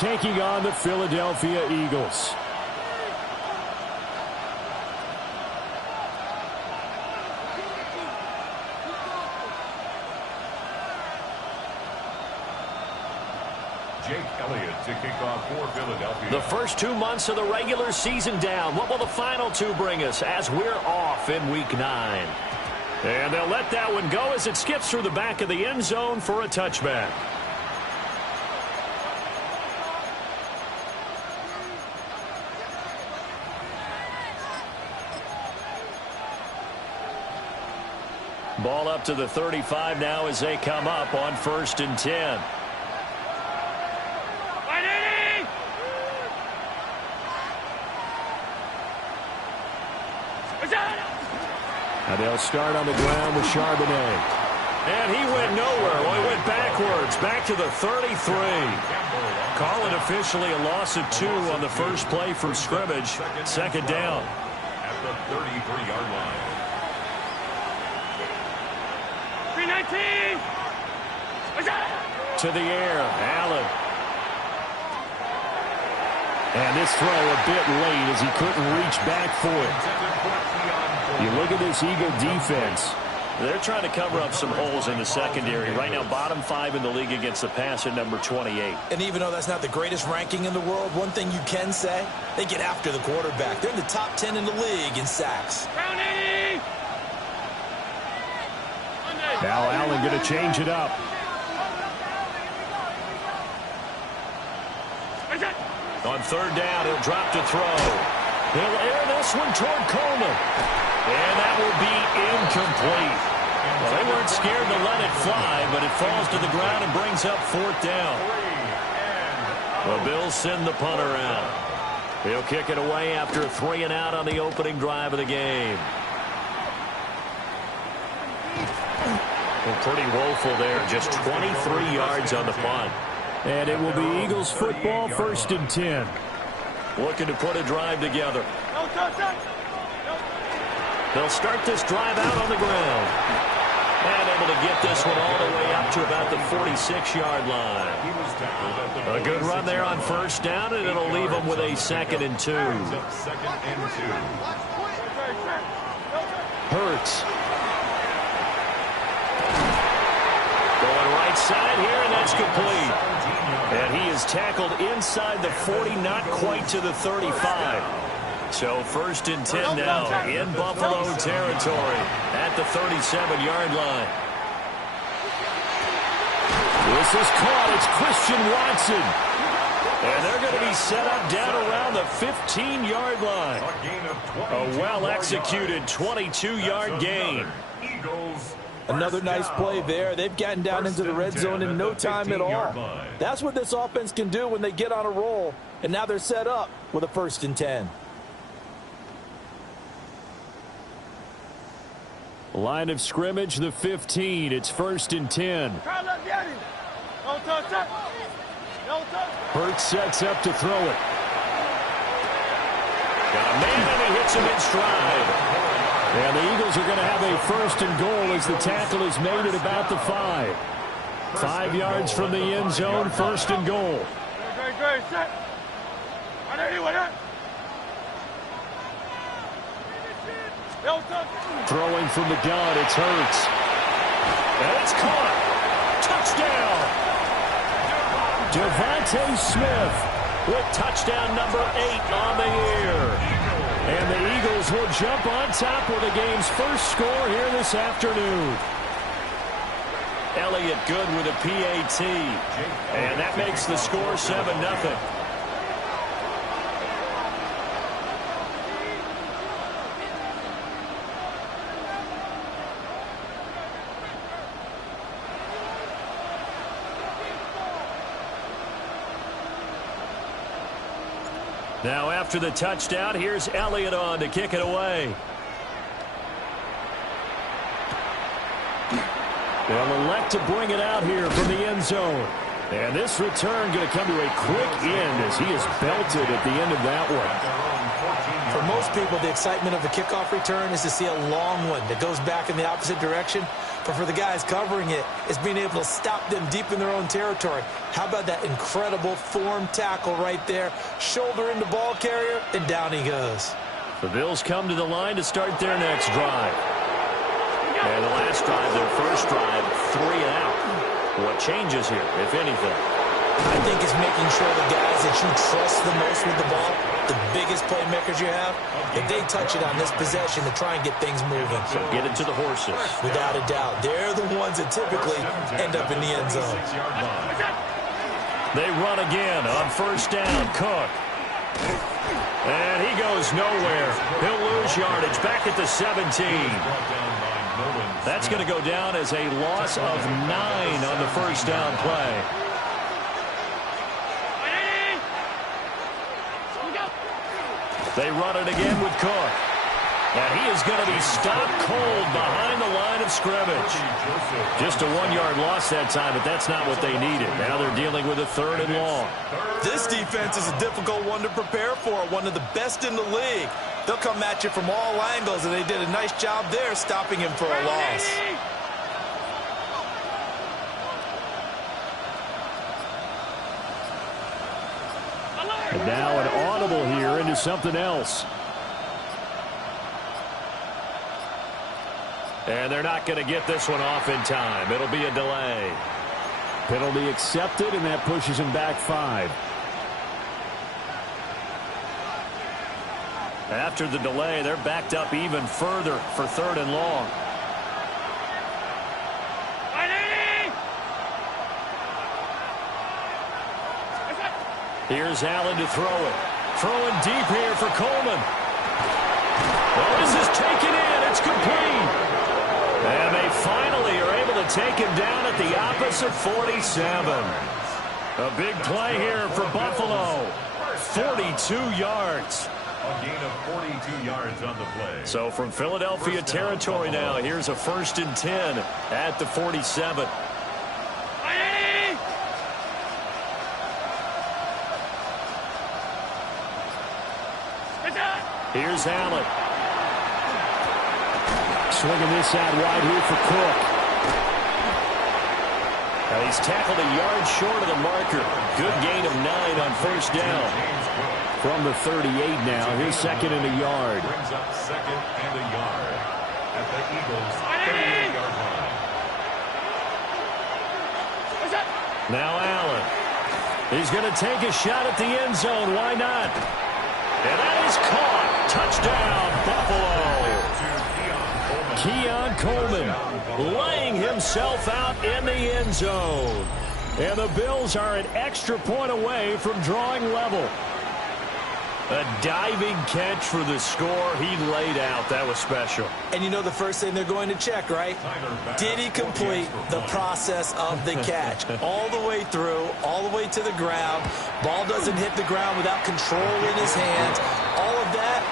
taking on the Philadelphia Eagles. To kick off for Philadelphia. The first 2 months of the regular season down. What will the final two bring us as we're off in Week 9? And they'll let that one go as it skips through the back of the end zone for a touchback. Ball up to the 35 now as they come up on 1st and 10. And they'll start on the ground with Charbonnet. And he went nowhere. Well, he went backwards, back to the 33. Call it officially a loss of 2 on the first play from scrimmage. Second down. At the 33-yard line. 319. To the air, Allen. And this throw a bit late as he couldn't reach back for it. You look at this Eagle defense. They're trying to cover up some holes in the secondary. Right now, bottom 5 in the league against the pass at number 28. And even though that's not the greatest ranking in the world, one thing you can say, they get after the quarterback. They're in the top 10 in the league in sacks. Now Allen going to change it up. On 3rd down, he'll drop to throw. He'll air this one toward Coleman. And that will be incomplete. Well, they weren't scared to let it fly, but it falls to the ground and brings up 4th down. The Bills send the punter out. He'll kick it away after a 3 and out on the opening drive of the game. Well, pretty woeful there. Just 23 yards on the punt. And it will be Eagles football, 1st and 10. Looking to put a drive together. They'll start this drive out on the ground. And able to get this one all the way up to about the 46-yard line. A good run there on 1st down, and it'll leave them with a 2nd and 2. Hurts. Going right side here, and that's complete. And he is tackled inside the 40, not quite to the 35. So 1st and 10 now in Buffalo territory at the 37-yard line. This is caught. It's Christian Watson. And they're going to be set up down around the 15-yard line. A well-executed 22-yard gain. Another nice play there. They've gotten down into the red zone in no time at all. That's what this offense can do when they get on a roll. And now they're set up with a 1st and 10. Line of scrimmage, the 15. It's 1st and 10. Hurts sets up to throw it. Got a man, and he hits him in stride. And the Eagles are going to have a 1st and goal as the tackle is made at about the 5. 5 yards from the end zone, 1st and goal. Throwing from the gun, it's Hurts. And it's caught. Touchdown. Devontae Smith with touchdown number 8 on the year. And the Eagles will jump on top with the game's first score here this afternoon. Elliott good with a PAT. And that makes the score 7-0. Now after the touchdown, here's Elliott on to kick it away. They'll elect to bring it out here from the end zone. And this return going to come to a quick end as he is belted at the end of that one. For most people, the excitement of a kickoff return is to see a long one that goes back in the opposite direction. But for the guys covering it, it's being able to stop them deep in their own territory. How about that incredible form tackle right there? Shoulder into ball carrier, and down he goes. The Bills come to the line to start their next drive. And the last drive, their first drive, 3 and out. What changes here, if anything? I think it's making sure the guys that you trust the most with the ball, the biggest playmakers you have, if they touch it on this possession to try and get things moving. So get it to the horses. Without a doubt. They're the ones that typically end up in the end zone. They run again on first down. Cook. And he goes nowhere. He'll lose yardage back at the 17. That's going to go down as a loss of 9 on the first down play. They run it again with Cook. And he is going to be stopped cold behind the line of scrimmage. Just a 1-yard loss that time, but that's not what they needed. Now they're dealing with a 3rd and long. This defense is a difficult one to prepare for, one of the best in the league. They'll come at you from all angles, and they did a nice job there stopping him for a loss. And now an audible here into something else. And they're not going to get this one off in time. It'll be a delay. Penalty accepted, and that pushes him back 5. After the delay, they're backed up even further for 3rd and long. Here's Allen to throw it. Throwing deep here for Coleman. Well, this is taken in. It's complete. And they finally are able to take him down at the opposite 47. A big play here for Buffalo. 42 yards. A gain of 42 yards on the play. So from Philadelphia territory now, here's a 1st and 10 at the 47. Here's Allen. Swinging this out wide here for Cook. Now he's tackled a yard short of the marker. Good gain of 9 on first down. From the 38 now, his 2nd and a yard. Brings up 2nd and a yard at the Eagles' 38-yard line. Now Allen. He's going to take a shot at the end zone. Why not? And that is caught. Touchdown, Buffalo. Keon Coleman laying himself out in the end zone. And the Bills are an extra point away from drawing level. A diving catch for the score. He laid out. That was special. And you know the first thing they're going to check, right? Did he complete the process of the catch? All the way through, all the way to the ground. Ball doesn't hit the ground without control in his hands. All of that,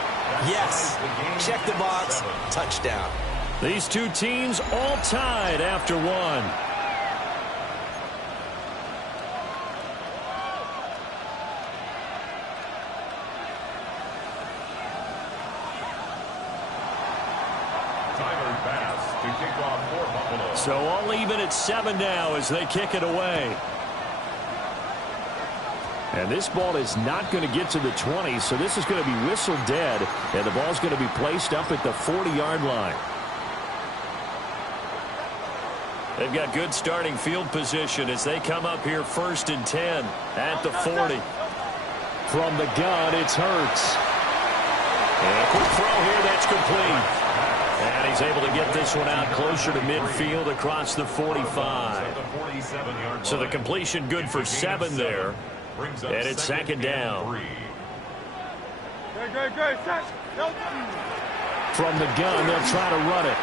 yes. Check the box. Touchdown. These two teams all tied after 1. So all even at 7 now as they kick it away. And this ball is not going to get to the 20, so this is going to be whistled dead, and the ball's going to be placed up at the 40-yard line. They've got good starting field position as they come up here 1st and 10 at the 40. From the gun, it's Hurts. And a quick throw here, that's complete. And he's able to get this one out closer to midfield across the 45. So the completion good for 7 there. And it's 2nd down. From the gun, they'll try to run it.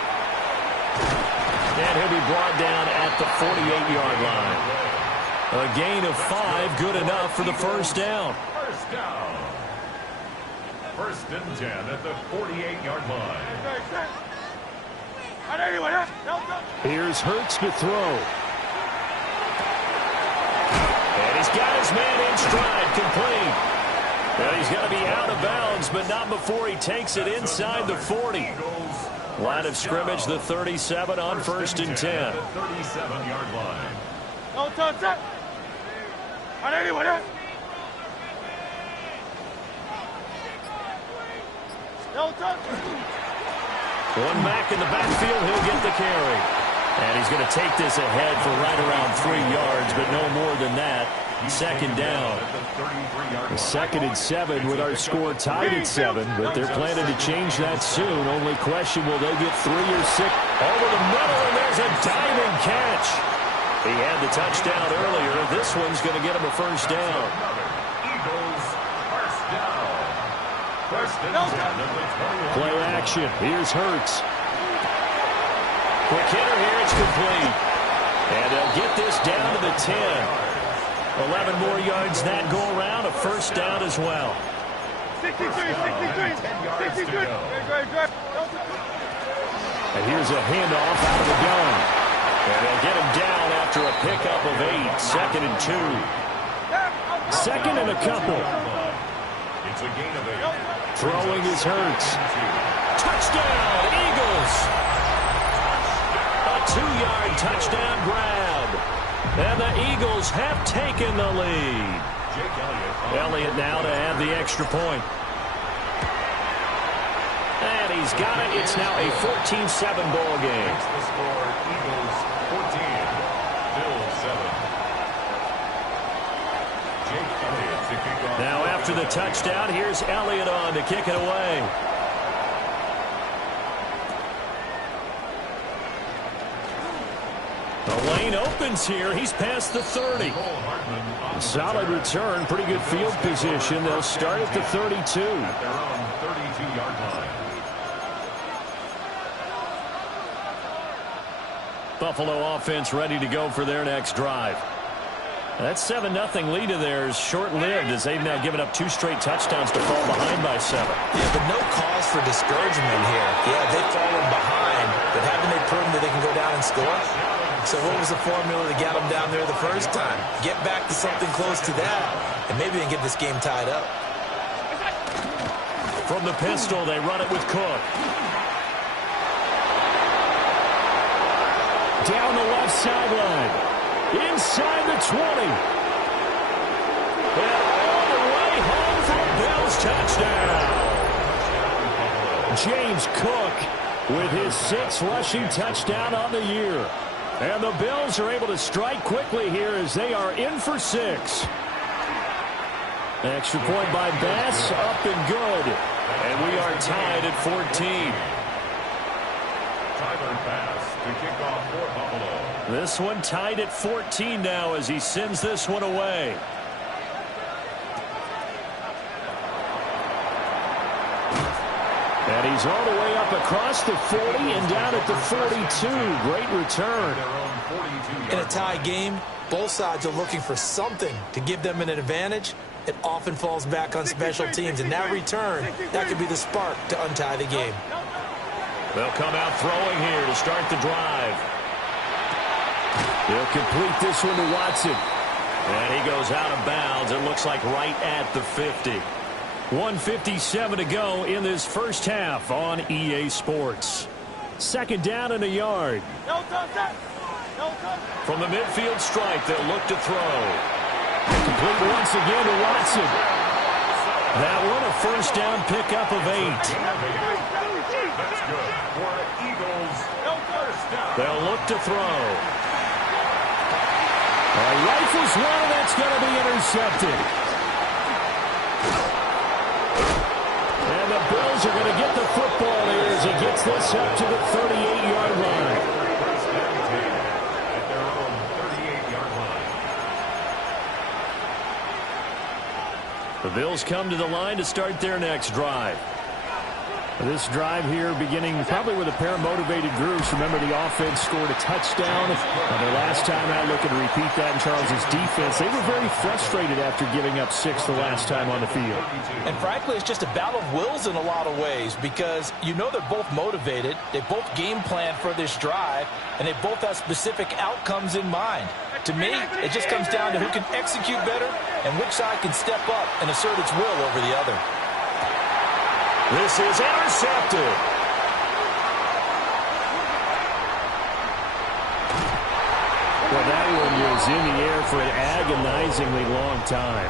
And he'll be brought down at the 48-yard line. A gain of 5, good enough for the first down. First down. 1st and 10 at the 48-yard line. Here's Hurts to throw. And he's got his man in stride, complete. And he's going to be out of bounds, but not before he takes it inside the 40. Line of scrimmage, the 37 on 1st and 10. 37-yard line. No touch it. No touch. One back in the backfield, he'll get the carry. And he's going to take this ahead for right around 3 yards, but no more than that. Second down. 2nd and 7 with our score tied at 7, but they're planning to change that soon. Only question, will they get 3 or 6? Over the middle, and there's a diving catch. He had the touchdown earlier. This one's going to get him a first down. Eagles, first down. First and 10. Play action. Here's Hurts. Quick hitter here, it's complete. And they'll get this down to the 10. 11 more yards that go around, a first down as well. 63. And here's a handoff out of the gun. And they'll get him down after a pickup of 8. 2nd and 2. 2nd and a couple. It's a gain of 8. Throwing is Hurts. Touchdown, Eagles! A 2-yard touchdown grab. And the Eagles have taken the lead. Elliott now to add the extra point. And he's got it. It's now a 14-7 ball game. The score, Eagles 14, Bills 7. Jake Elliott to kick off. Now after the touchdown, here's Elliott on to kick it away. The lane opens here. He's past the 30. Solid return. Pretty good field position. They'll start at the 32. At their own 32-yard line. Buffalo offense ready to go for their next drive. That 7-0 lead of theirs short-lived as they've now given up 2 straight touchdowns to fall behind by 7. Yeah, but no cause for discouragement here. Yeah, they've fallen behind, but haven't they proven that they can go down and score? So what was the formula to get them down there the first time? Get back to something close to that, and maybe they can get this game tied up. From the pistol, they run it with Cook. Down the left sideline. Inside the 20. And all the way home for a Bills touchdown. James Cook with his 6th rushing touchdown on the year. And the Bills are able to strike quickly here as they are in for 6. Extra point by Bass, up and good. And we are tied at 14. Tyler Bass to kick off for Buffalo. This one tied at 14 now as he sends this one away. And he's all the way up across the 40 and down at the 42. Great return. In a tie game, both sides are looking for something to give them an advantage. It often falls back on special teams, and that return, that could be the spark to untie the game. They'll come out throwing here to start the drive. They'll complete this one to Watson. And he goes out of bounds. It looks like right at the 50. 1:57 to go in this first half on EA Sports. 2nd down and a yard. From the midfield stripe, they'll look to throw. Complete once again to Watson. That one a first down pickup of 8. That's good for Eagles. First down. They'll look to throw. Rifles one, that's going to be intercepted. And the Bills are going to get the football here as he gets this up to the 38-yard line. First and 10 at their own 38-yard line. The Bills come to the line to start their next drive. This drive here beginning probably with a pair of motivated groups. Remember, the offense scored a touchdown. The last time out, looking to repeat that in Charles's defense. They were very frustrated after giving up 6 the last time on the field. And frankly, it's just a battle of wills in a lot of ways because you know they're both motivated. They both game plan for this drive, and they both have specific outcomes in mind. To me, it just comes down to who can execute better and which side can step up and assert its will over the other. This is intercepted. Well, that one was in the air for an agonizingly long time.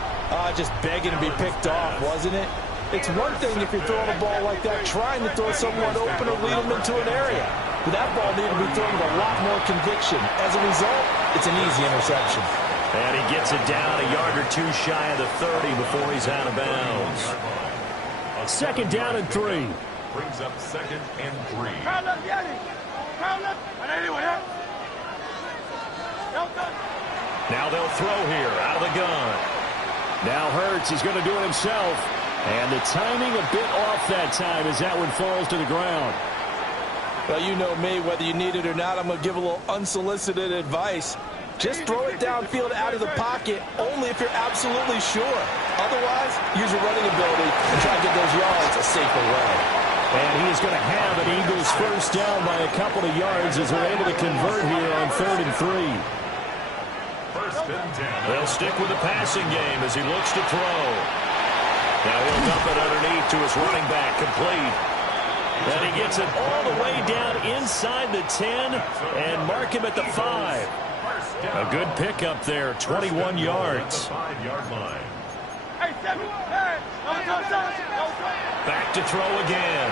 Just begging to be picked off, wasn't it? It's one thing if you're throwing a ball like that, trying to throw someone open or lead them into an area. But that ball needed to be thrown with a lot more conviction. As a result, it's an easy interception. And he gets it down a yard or two shy of the 30 before he's out of bounds. Second down and 3. Brings up 2nd and 3. Now they'll throw here out of the gun. Now Hurts is going to do it himself. And the timing a bit off that time as that one falls to the ground. Well, you know me, whether you need it or not, I'm going to give a little unsolicited advice. Just throw it downfield out of the pocket only if you're absolutely sure. Otherwise, use your running ability and try to get those yards a safer way. And he is going to have an Eagles first down by a couple of yards as they're able to convert here on 3rd and 3. First and 10. They'll stick with the passing game as he looks to throw. Now he'll dump it underneath to his running back, complete. And he gets it all the way down inside the 10 and mark him at the 5. A good pickup there, 21 yards. 5-yard line. Back to throw again.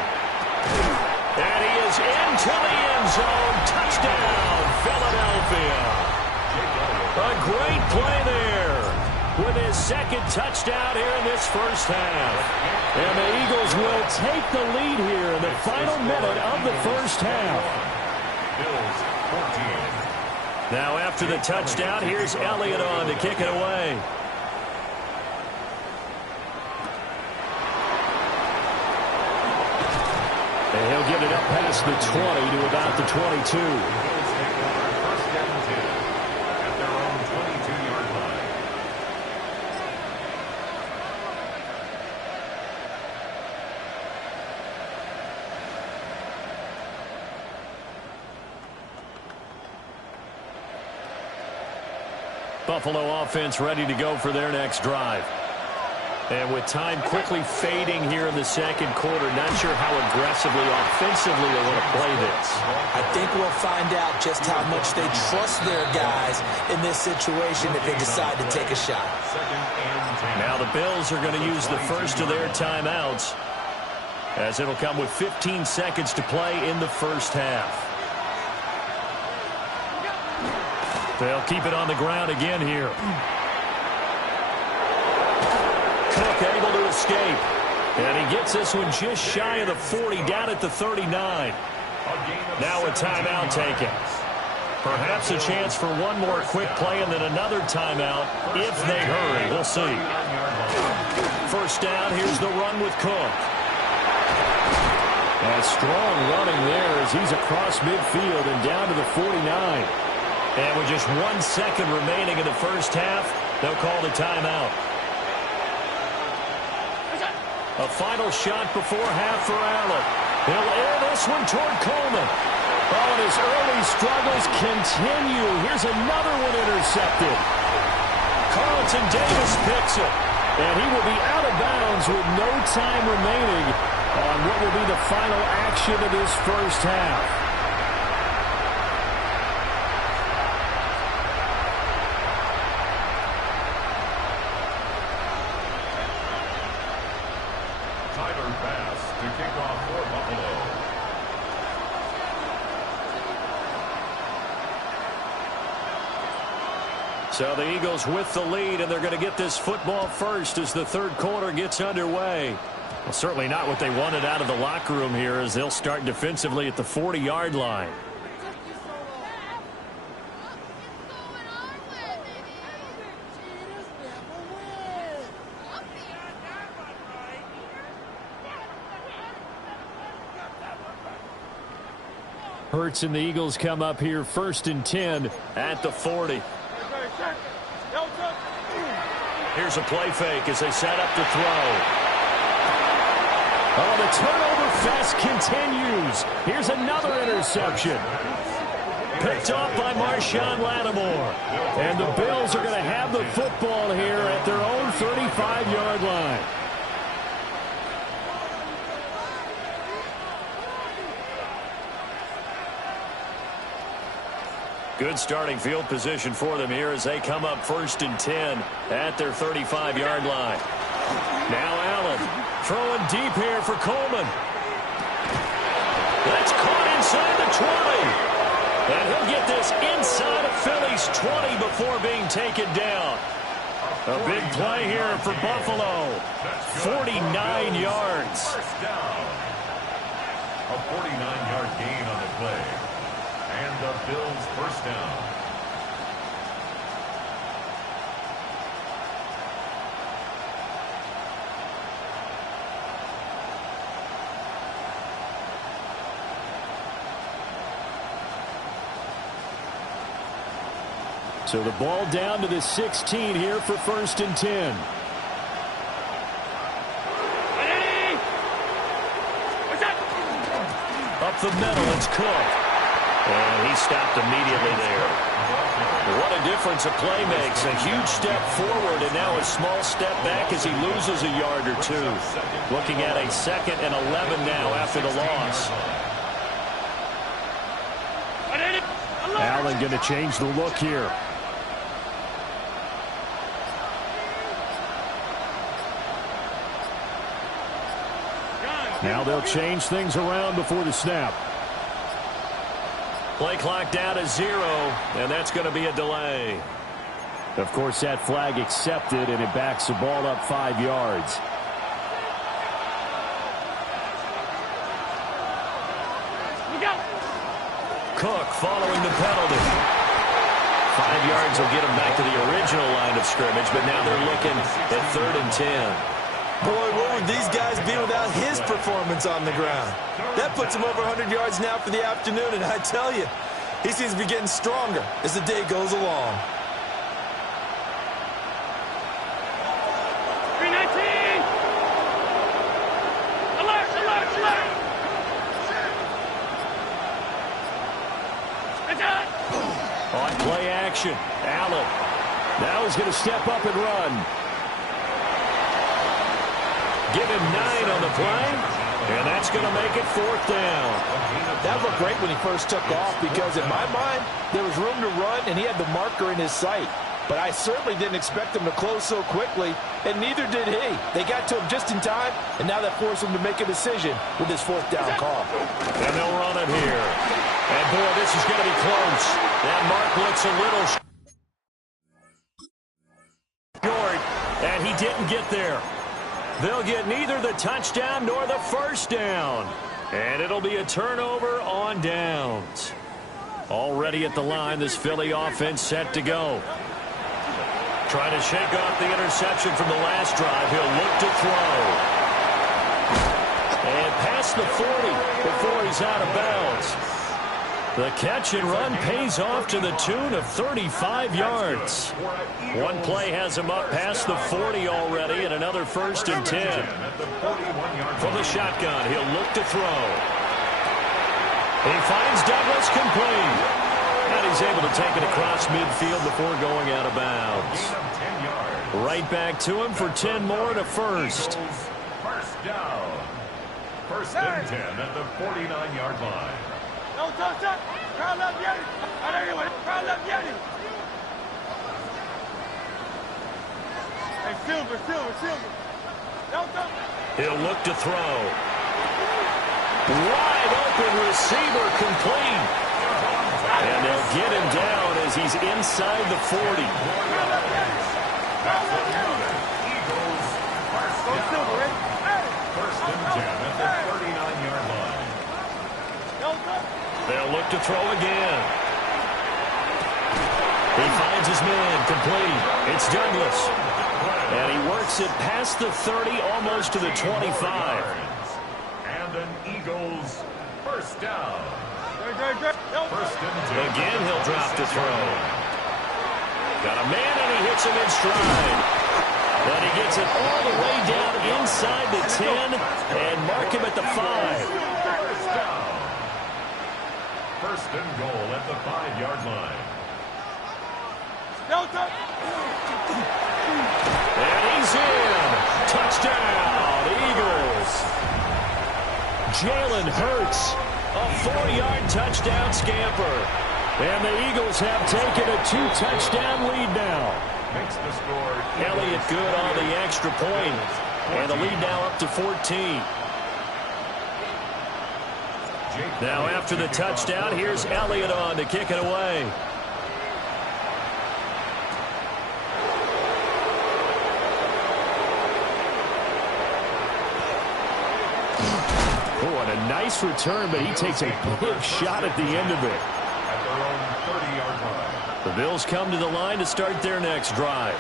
And he is into the end zone. Touchdown, Philadelphia. A great play there with his second touchdown here in this first half. And the Eagles will take the lead here in the final minute of the first half. Bills 14. Now after the touchdown, here's Elliott on to kick it away. And he'll get it up past the 20 to about the 22. First down 2 at their own 22-yard line. Buffalo offense ready to go for their next drive. And with time quickly fading here in the second quarter, not sure how aggressively, offensively they want to play this. I think we'll find out just how much they trust their guys in this situation if they decide to take a shot. 2nd and 10. Now the Bills are going to use the first of their timeouts, as it'll come with 15 seconds to play in the first half. They'll keep it on the ground again here. Cook able to escape. And he gets this one just shy of the 40, down at the 39. Now a timeout taken. Perhaps a chance for one more quick play and then another timeout if they hurry. We'll see. First down, here's the run with Cook. And strong running there as he's across midfield and down to the 49. And with just 1 second remaining in the first half, they'll call the timeout. A final shot before half for Allen. He'll air this one toward Coleman. Oh, and his early struggles continue. Here's another one intercepted. Carlton Davis picks it. And he will be out of bounds with no time remaining on what will be the final action of this first half. So the Eagles with the lead, and they're going to get this football first as the third quarter gets underway. Well, certainly not what they wanted out of the locker room here as they'll start defensively at the 40-yard line. Hurts and the Eagles come up here 1st and 10 at the 40. Here's a play fake as they set up to throw. Oh, the turnover fest continues. Here's another interception. Picked off by Marshawn Lattimore. And the Bills are going to have the football here at their own 35-yard line. Good starting field position for them here as they come up 1st and 10 at their 35-yard line. Now Allen throwing deep here for Coleman. That's caught inside the 20. And he'll get this inside of Philly's 20 before being taken down. A big play here for Buffalo. 49 yards. First down. A 49-yard gain on the play. And the Bills first down. So the ball down to the 16 here for 1st and 10. Up the middle, it's Cook. And he stopped immediately there. What a difference a play makes. A huge step forward and now a small step back as he loses a yard or two. Looking at a 2nd and 11 now after the loss. Allen going to change the look here. Now they'll change things around before the snap. Play clock down to 0, and that's going to be a delay. Of course, that flag accepted, and it backs the ball up 5 yards. Cook following the penalty. 5 yards will get him back to the original line of scrimmage, but now they're looking at 3rd and 10. Boy, what would these guys be without his performance on the ground? That puts him over 100 yards now for the afternoon, and I tell you, he seems to be getting stronger as the day goes along. 319! Alert, alert, alert! On play action, Allen. Now he's going to step up and run. Give him 9 on the play, and that's going to make it 4th down. That looked great when he first took off because, in my mind, there was room to run, and he had the marker in his sight. But I certainly didn't expect him to close so quickly, and neither did he. They got to him just in time, and now that forced him to make a decision with his 4th down call. And they'll run it here. And, boy, this is going to be close. That mark looks a little short, and he didn't get there. They'll get neither the touchdown nor the 1st down. And it'll be a turnover on downs. Already at the line, this Philly offense set to go. Trying to shake off the interception from the last drive. He'll look to throw. And past the 40 before he's out of bounds. The catch and run pays off to the tune of 35 yards. One play has him up past the 40 already, and another 1st and 10. From the shotgun, he'll look to throw. He finds Douglas complete. And he's able to take it across midfield before going out of bounds. Right back to him for 10 more to 1st. First down. 1st and 10 at the 49-yard line. No touch, touch. Crowd up, Yeti. Crowd up, Yeti. Hey, Silver. No touch. He'll look to throw. Wide open receiver complete. And they'll get him down as he's inside the 40. Eagles first Go down. Silver, ready? Hey. 1st and 10 at the 39-yard line. No touch. They'll look to throw again. He finds his man complete. It's Douglas. And he works it past the 30, almost to the 25. And an Eagles first down. No. 1st and 10. Again, he'll drop to throw. Got a man, and he hits him in stride. But he gets it all the way down inside the 10 and mark him at the 5. First and goal at the 5-yard line. And he's in. Touchdown, Eagles. Jalen Hurts, a 4-yard touchdown scamper. And the Eagles have taken a 2-touchdown lead now. Makes the score. Elliott good on the extra point. And the lead now up to 14. Now after the touchdown, here's Elliott on to kick it away. Oh, and a nice return, but he takes a big shot at the end of it. At their own 30-yard line. The Bills come to the line to start their next drive.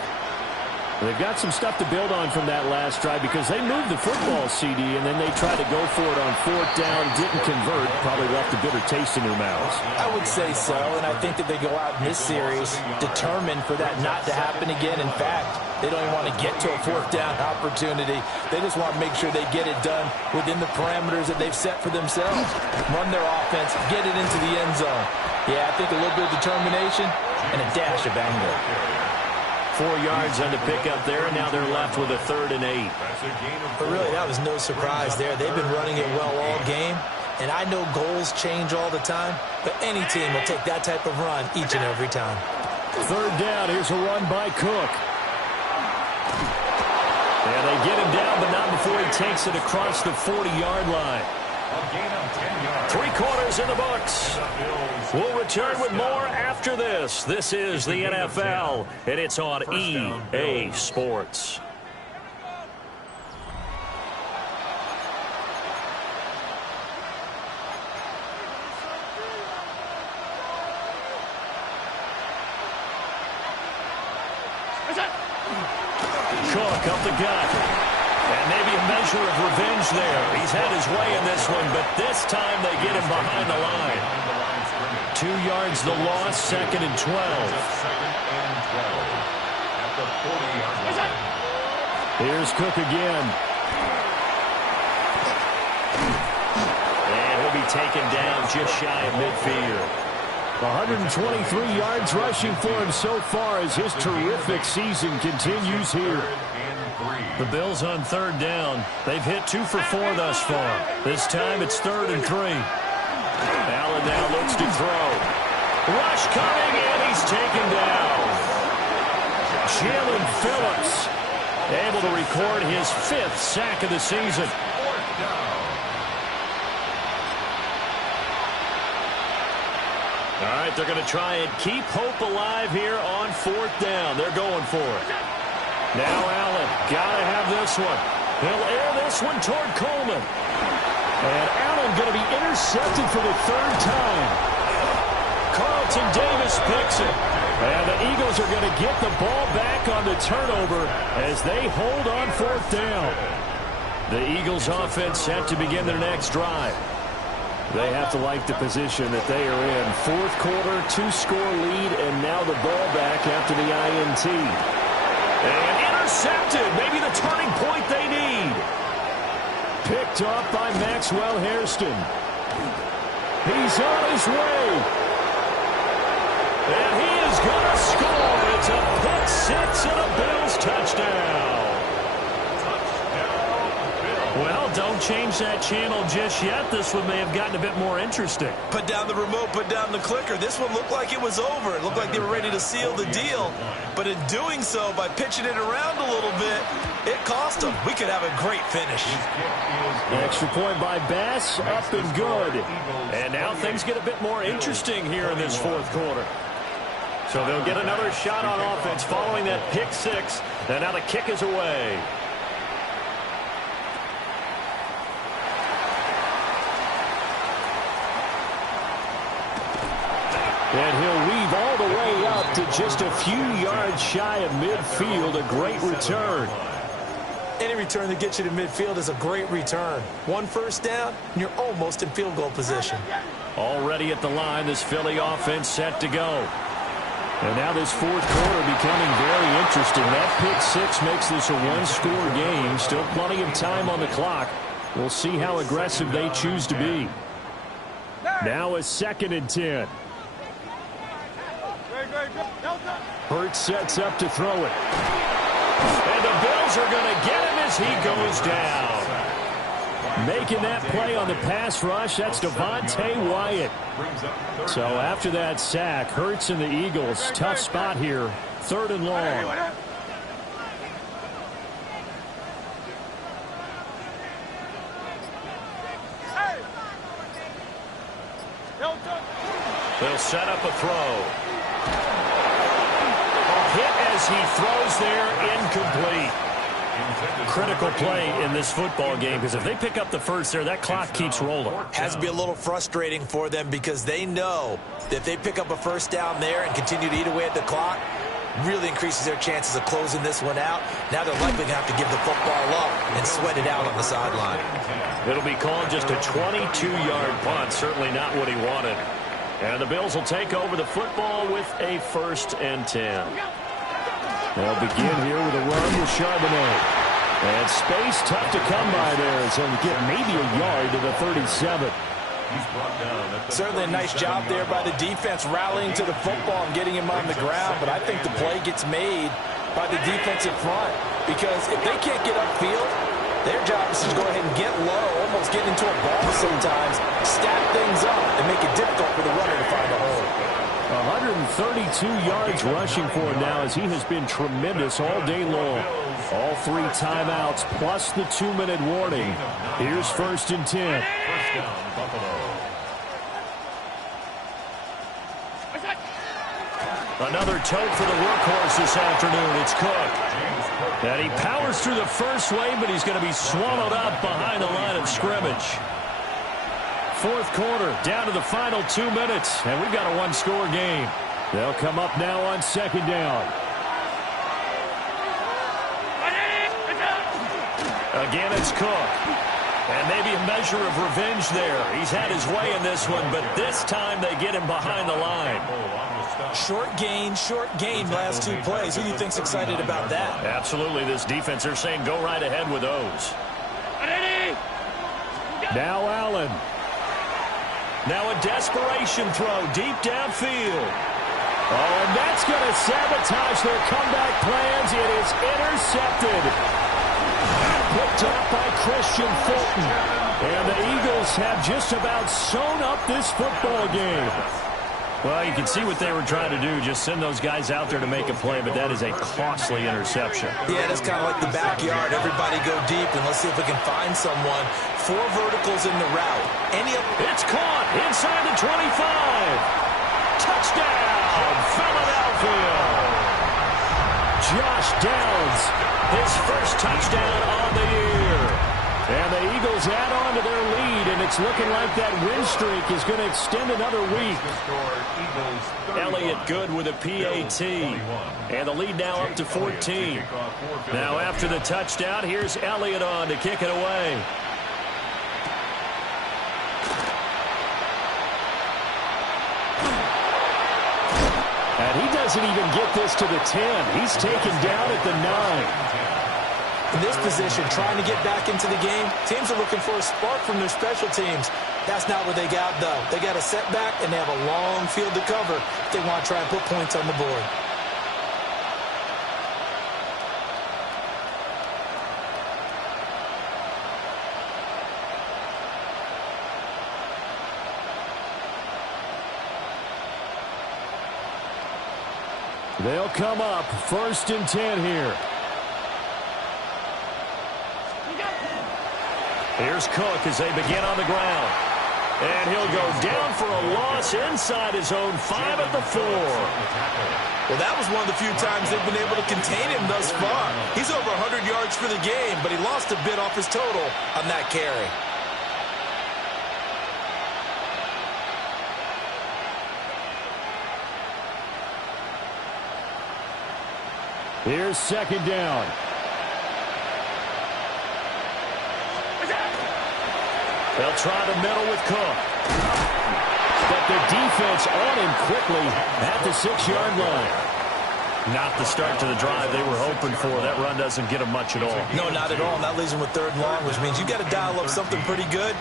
They've got some stuff to build on from that last drive because they moved the football, CD, and then they tried to go for it on 4th down, didn't convert, probably left a bitter taste in their mouths. I would say so, and I think that they go out in this series determined for that not to happen again. In fact, they don't even want to get to a 4th down opportunity. They just want to make sure they get it done within the parameters that they've set for themselves. Run their offense, get it into the end zone. Yeah, I think a little bit of determination and a dash of anger. 4 yards on the pickup there, and now they're left with a 3rd and 8. But really, that was no surprise there. They've been running it well all game, and I know goals change all the time, but any team will take that type of run each and every time. 3rd down, here's a run by Cook. And they get him down, but not before he takes it across the 40-yard line. A gain of 10 yards. 3 quarters in the books. We'll return with more after this. This is the NFL, and it's on EA Sports. Cook up the gut. And maybe a measure of revenge there. He's had his way in this one, but this time they get him behind the line. 2 yards the loss, 2nd and 12. At the 40-yard line. Here's Cook again. And he'll be taken down just shy of midfield. 123 yards rushing for him so far as his terrific season continues here. The Bills on 3rd down. They've hit 2 for 4 thus far. This time it's 3rd and 3. Allen now looks to throw. Rush coming, and he's taken down. Jalen Phillips able to record his 5th sack of the season. All right, they're going to try and keep hope alive here on 4th down. They're going for it. Now Allen, got to have this one. He'll air this one toward Coleman. And Allen going to be intercepted for the 3rd time. Carlton Davis picks it. And the Eagles are going to get the ball back on the turnover as they hold on 4th down. The Eagles offense set to begin their next drive. They have to like the position that they are in. 4th quarter, 2-score lead, and now the ball back after the INT. And intercepted. Maybe the turning point they need. Picked off by Maxwell Hairston. He's on his way. And he is going to score. It's a pick 6 and a Bills touchdown. Well, don't change that channel just yet. This one may have gotten a bit more interesting. Put down the remote, put down the clicker. This one looked like it was over. It looked like they were ready to seal the deal. But in doing so, by pitching it around a little bit, it cost them. We could have a great finish. Extra point by Bass, up and good. And now things get a bit more interesting here in this 4th quarter. So they'll get another shot on offense following that pick 6. And now the kick is away. And he'll weave all the way up to just a few yards shy of midfield. A great return. Any return that gets you to midfield is a great return. 1 first down, and you're almost in field goal position. Already at the line, this Philly offense set to go. And now this 4th quarter becoming very interesting. That pick 6 makes this a 1-score game. Still plenty of time on the clock. We'll see how aggressive they choose to be. Now a 2nd and 10. Hurts sets up to throw it. And the Bills are going to get him as he goes down. Making that play on the pass rush, that's Devontae Wyatt. So after that sack, Hurts and the Eagles, tough spot here, 3rd and long. They'll set up a throw. Hit as he throws there, incomplete. Critical play in this football game, because if they pick up the first there, that clock keeps rolling. Has to be a little frustrating for them because they know that if they pick up a first down there and continue to eat away at the clock, really increases their chances of closing this one out. Now they're likely going to have to give the football up and sweat it out on the sideline. It'll be called just a 22-yard punt, certainly not what he wanted. And the Bills will take over the football with a 1st and 10. They'll begin here with a run with Charbonnet. And space tough to come by there. So they get maybe a yard to the 37. Certainly a nice job there by the defense rallying to the football and getting him on the ground. But I think the play gets made by the defensive front. Because if they can't get upfield, their job is to go ahead and get low, almost get into a ball sometimes, stack things up, and make it difficult for the runner to find a hole. 132 yards rushing for him now as he has been tremendous all day long. All 3 timeouts plus the 2-minute warning. Here's 1st and 10. Another tote for the workhorse this afternoon. It's Cook. And he powers through the first wave, but he's going to be swallowed up behind the line of scrimmage. 4th quarter, down to the final 2 minutes, and we've got a 1-score game. They'll come up now on 2nd down. Again, it's Cook. And maybe a measure of revenge there. He's had his way in this one, but this time they get him behind the line. Short gain, last 2 plays. Who do you think's excited about that? Absolutely. This defense, they're saying go right ahead with those. Now Allen. Now a desperation throw deep downfield. Oh, and that's going to sabotage their comeback plans. It is intercepted. Picked up by Christian Fulton. And the Eagles have just about sewn up this football game. Well, you can see what they were trying to do, just send those guys out there to make a play, but that is a costly interception. Yeah, that's kind of like the backyard. Everybody go deep, and let's see if we can find someone. 4 verticals in the route. It's caught inside the 25. Touchdown, Philadelphia. Josh Downs, his first touchdown on the year. And the Eagles add on to their lead, and it's looking like that win streak is going to extend another week. Elliott good with a PAT. And the lead now up to 14. Now after the touchdown, here's Elliott on to kick it away. And he doesn't even get this to the 10. He's taken down at the 9. In this position, trying to get back into the game, teams are looking for a spark from their special teams. That's not what they got, though. They got a setback, and they have a long field to cover if they want to try and put points on the board. They'll come up 1st and 10 here. Here's Cook as they begin on the ground. And he'll go down for a loss inside his own 5 at the 4. Well, that was one of the few times they've been able to contain him thus far. He's over 100 yards for the game, but he lost a bit off his total on that carry. Here's 2nd down. They'll try the middle with Cook. But the defense on him quickly at the 6-yard line. Not the start to the drive they were hoping for. That run doesn't get them much at all. No, not at all. And that leaves them with 3rd and long, which means you got to dial up something pretty good.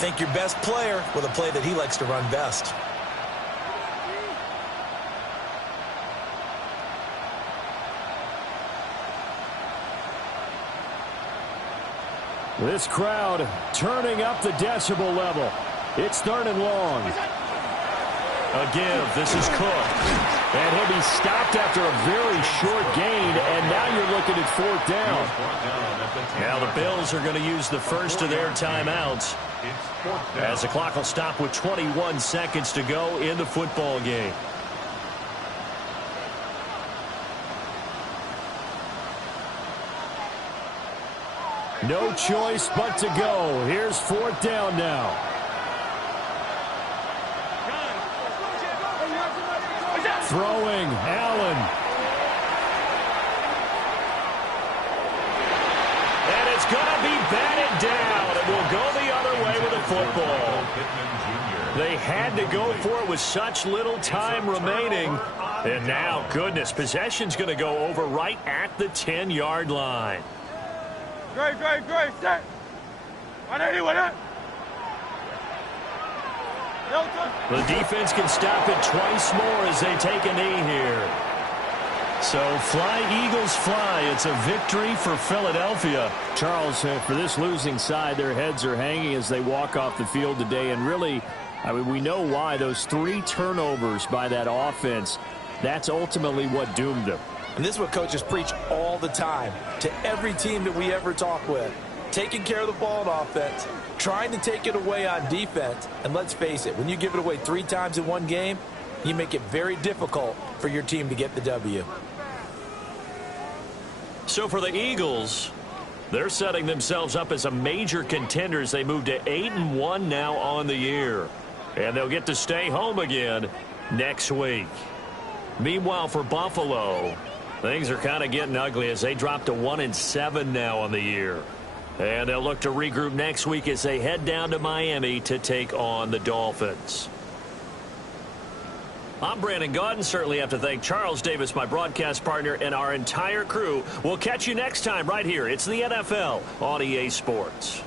Think your best player with a play that he likes to run best. This crowd turning up the decibel level. It's 3rd and long. A give. This is Cook. And he'll be stopped after a very short gain, and now you're looking at 4th down. Now the Bills are going to use the first of their timeouts, as the clock will stop with 21 seconds to go in the football game. No choice but to go. Here's 4th down now. Throwing, Allen. And it's going to be batted down. It will go the other way with the football. They had to go for it with such little time remaining. And now, goodness, possession's going to go over right at the 10-yard line. Great, set. The defense can stop it twice more as they take a knee here. So fly, Eagles, fly. It's a victory for Philadelphia. Charles, for this losing side, their heads are hanging as they walk off the field today. And really, I mean, we know why. Those 3 turnovers by that offense, that's ultimately what doomed them. And this is what coaches preach all the time to every team that we ever talk with. Taking care of the ball on offense, trying to take it away on defense. And let's face it, when you give it away 3 times in one game, you make it very difficult for your team to get the W. So for the Eagles, they're setting themselves up as a major contender as they move to 8-1 now on the year. And they'll get to stay home again next week. Meanwhile, for Buffalo, things are kind of getting ugly as they drop to 1-7 now on the year. And they'll look to regroup next week as they head down to Miami to take on the Dolphins. I'm Brandon Gaudin. Certainly have to thank Charles Davis, my broadcast partner, and our entire crew. We'll catch you next time right here. It's the NFL on EA Sports.